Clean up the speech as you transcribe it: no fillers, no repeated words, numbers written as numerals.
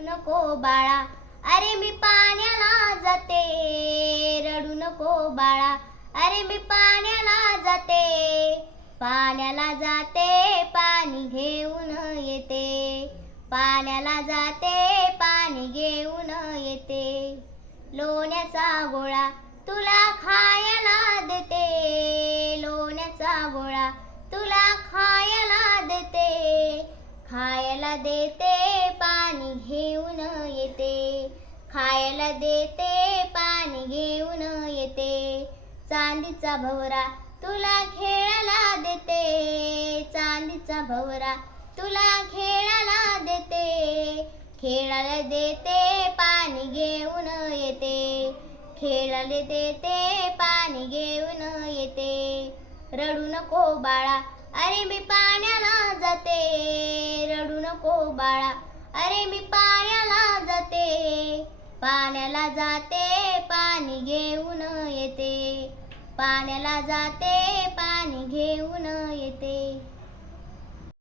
नको बाळा, अरे मी पाण्याला जाते. रडू नको बाळा, अरे मी पाण्याला जाते. पाण्याला जाते, पाणी घेऊन येते. पाण्याला जाते, पाणी घेऊन येते. लोण्याचा गोळा तुला खायला देते. लोण्याचा गोळा तुला खायला देते. खायला देते, पाणी घेऊन येते. खायला देते, पाणी घेऊन येते. चांदीचा भवरा तुला खेळायला देते. चांदीचा भवरा तुला खेळायला देते. खेळायला देते, पाणी घेऊन येते. खेळायला देते, पाणी घेऊन येते. रडू नको बाळा, अरे मी पाण्याला जाते. रडू नको बाळा, अरे मी पाण्याला जाते. पाण्याला जाते, पाणी घेऊन येते. पाण्याला जाते, पाणी